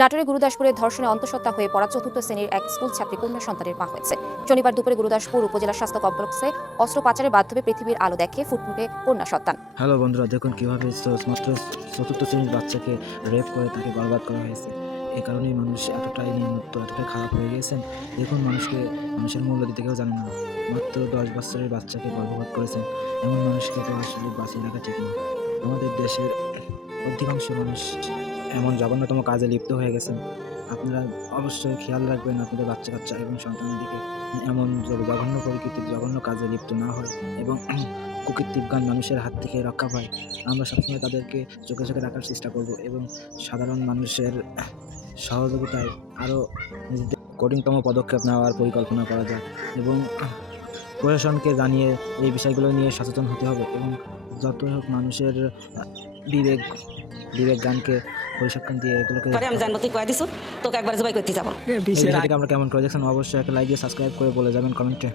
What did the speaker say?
নাটোরে গুরুদাসপুরে ধর্ষণে অন্তঃসত্ত্বা হয়ে পড়া চতুর্থ শ্রেণীর এক স্কুল ছাত্রী কন্যা সন্তানের মা হয়েছে। শনিবার দুপুরে গুরুদাসপুর উপজেলা স্বাস্থ্য কমপ্লেক্সে অস্ত্র পাচারের মাধ্যমে পৃথিবীর আলো দেখে ফুটফুটে কন্যা সন্তান। হ্যালো বন্ধুরা, দেখুন কিভাবে মাত্র চতুর্থ শ্রেণীর বাচ্চাকে রেপ করে তাকে বরবাদ করা হয়েছে। এই কারণেই মানুষ এতটাই নিম্নত, এতটাই খারাপ হয়ে গিয়েছেন। দেখুন, মানুষের মূল্য দিতে কেউ জানে না। মাত্র 10 বছরের বাচ্চাকে গর্ভপাত করেছেন। এমন মানুষকে তো আসলে বাঁচিয়ে রাখা ঠিক না। আমাদের দেশের অধিকাংশ মানুষ এমন জঘন্যতম কাজে লিপ্ত হয়ে গেছেন। আপনারা অবশ্যই খেয়াল রাখবেন আপনাদের বাচ্চা কাচ্চা এবং সন্তানের দিকে এমন জঘন্য প্রকৃতির জঘন্য কাজে লিপ্ত না হয় এবং কুকীর্তিজ্ঞান মানুষের হাত থেকে রক্ষা পায়। আমরা সবসময় তাদেরকে চোখে চোখে রাখার চেষ্টা করব এবং সাধারণ মানুষের সহযোগিতায় আরও কঠিনতম পদক্ষেপ নেওয়ার পরিকল্পনা করা যায় এবং প্রশাসনকে জানিয়ে এই বিষয়গুলো নিয়ে সচেতন হতে হবে এবং যত হোক মানুষের বিবেক জ্ঞানকে পরিসংখ্যান দিয়ে এগুলোকে আমি জানবো তুই কয়ে দিস তোকে একবার জবাই করতে যাবো। আমরা কেমন করে দেখছেন অবশ্যই একটা লাইক দিয়ে সাবস্ক্রাইব করে বলে যাবেন কমেন্টে।